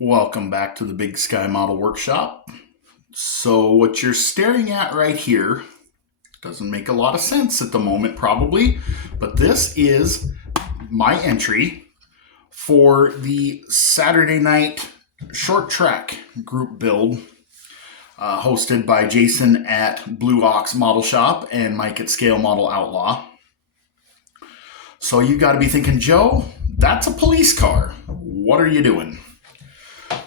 Welcome back to the Big Sky Model Workshop. So what you're staring at right here doesn't make a lot of sense at the moment probably, but this is my entry for the Saturday night short track group build hosted by Jason at Blue Ox Model Shop and Mike at Scale Model Outlaw. So you got to be thinking, Joe, that's a police car. What are you doing?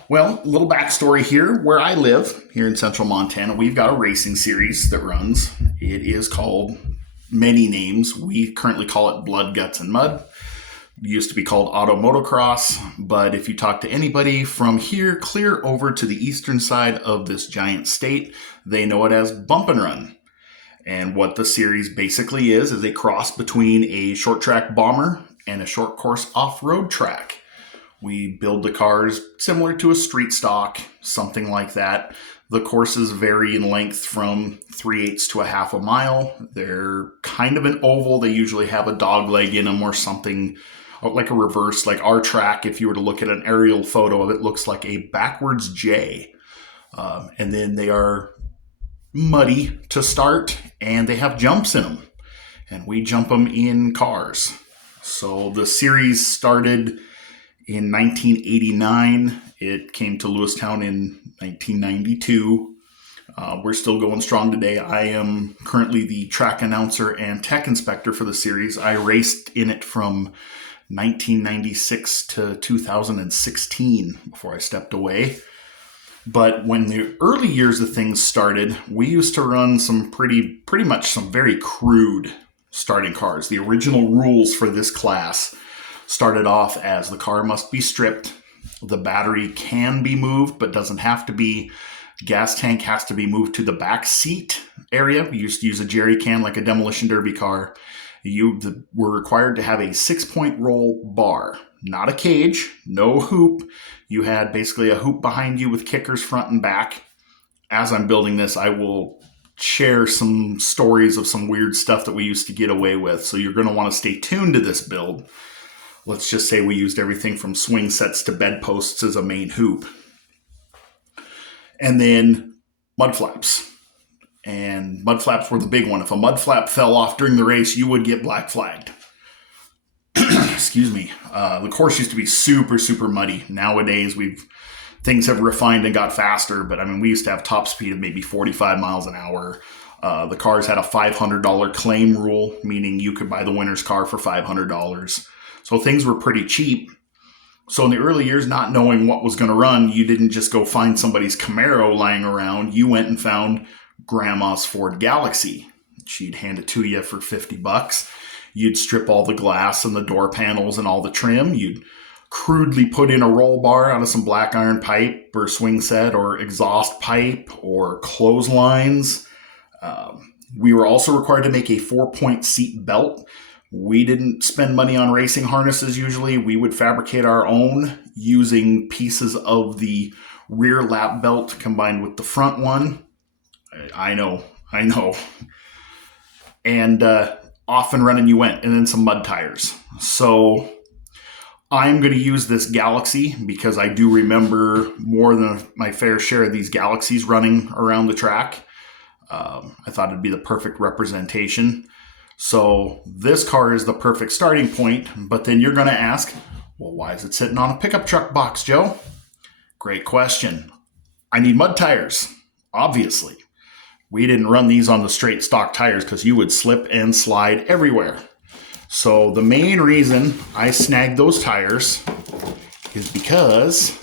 Well, a little backstory here. Where I live, here in central Montana, we've got a racing series that runs. It is called many names. We currently call it Blood, Guts, and Mud. It used to be called Auto Motocross, but if you talk to anybody from here clear over to the eastern side of this giant state, they know it as Bump and Run. And what the series basically is a cross between a short track bomber and a short course off-road track. We build the cars similar to a street stock, something like that. The courses vary in length from 3/8 to a half a mile. They're kind of an oval. They usually have a dog leg in them or something like a reverse. Like our track, if you were to look at an aerial photo of it, looks like a backwards J. And then they are muddy to start, and they have jumps in them. And we jump them in cars. So the series started in 1989. It came to Lewistown in 1992. We're still going strong today. I am currently the track announcer and tech inspector for the series. I raced in it from 1996 to 2016 before I stepped away. But when the early years of things started, we used to run some pretty much some very crude starting cars. The original rules for this class started off as the car must be stripped. The battery can be moved, but doesn't have to be. Gas tank has to be moved to the back seat area. We used to use a jerry can like a demolition derby car. You were required to have a 6-point roll bar, not a cage, no hoop. You had basically a hoop behind you with kickers front and back. As I'm building this, I will share some stories of some weird stuff that we used to get away with. So you're going to want to stay tuned to this build. Let's just say we used everything from swing sets to bed posts as a main hoop. And then mud flaps. And mud flaps were the big one. If a mud flap fell off during the race, you would get black flagged. Excuse me. The course used to be super muddy. Nowadays, things have refined and got faster, but I mean, we used to have top speed of maybe 45 miles an hour. The cars had a $500 claim rule, meaning you could buy the winner's car for $500. So things were pretty cheap. So in the early years, not knowing what was going to run, you didn't just go find somebody's Camaro lying around. You went and found Grandma's Ford Galaxy. She'd hand it to you for $50. You'd strip all the glass and the door panels and all the trim. You'd crudely put in a roll bar out of some black iron pipe or swing set or exhaust pipe or clotheslines. We were also required to make a 4-point seat belt. We didn't spend money on racing harnesses usually. We would fabricate our own using pieces of the rear lap belt combined with the front one. I know. And off and running you went, and then some mud tires. So I'm going to use this Galaxy because I do remember more than my fair share of these Galaxies running around the track. I thought it'd be the perfect representation. So this car is the perfect starting point, but then you're going to ask, well, why is it sitting on a pickup truck box, Joe? Great question. I need mud tires, obviously. We didn't run these on the straight stock tires because you would slip and slide everywhere. So the main reason I snagged those tires is because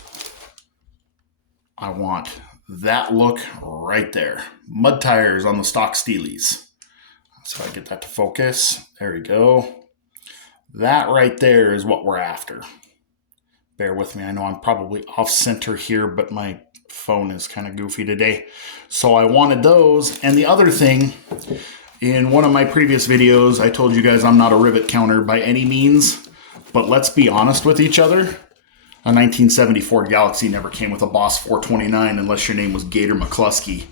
I want that look right there. Mud tires on the stock Steelies. So I get that to focus. There we go. That right there is what we're after. Bear with me. I know I'm probably off center here, but my phone is kind of goofy today. So I wanted those. And the other thing, in one of my previous videos, I told you guys I'm not a rivet counter by any means. But let's be honest with each other. A 1974 Galaxy never came with a Boss 429 unless your name was Gator McCluskey.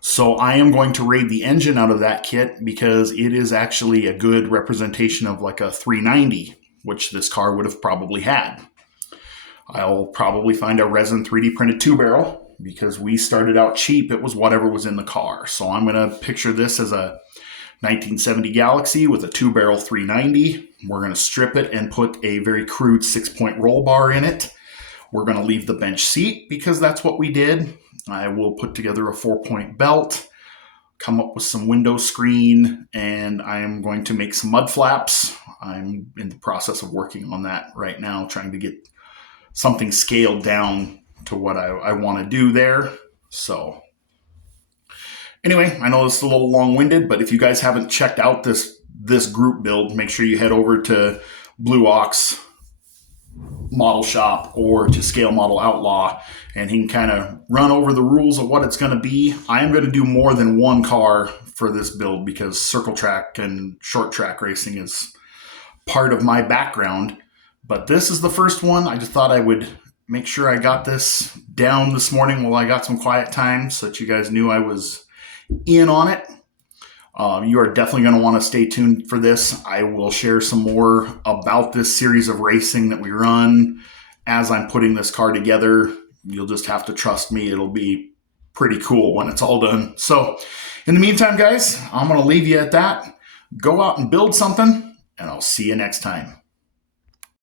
So I am going to raid the engine out of that kit because it is actually a good representation of like a 390, which this car would have probably had. I'll probably find a resin 3D printed 2-barrel because we started out cheap. It was whatever was in the car. So I'm going to picture this as a 1970 Galaxie with a 2-barrel 390. We're going to strip it and put a very crude 6-point roll bar in it. We're going to leave the bench seat because that's what we did. I will put together a 4-point belt, come up with some window screen, and I am going to make some mud flaps. I'm in the process of working on that right now, trying to get something scaled down to what I want to do there. So anyway, I know this is a little long-winded, but if you guys haven't checked out this group build, make sure you head over to Blue Ox Model Shop or to Scale Model Outlaw, and he can kind of run over the rules of what it's going to be. I am going to do more than one car for this build because circle track and short track racing is part of my background. But this is the first one. I just thought I would make sure I got this down this morning while I got some quiet time so that you guys knew I was in on it. You are definitely going to want to stay tuned for this. I will share some more about this series of racing that we run as I'm putting this car together. You'll just have to trust me. It'll be pretty cool when it's all done. So in the meantime, guys, I'm going to leave you at that. Go out and build something, and I'll see you next time.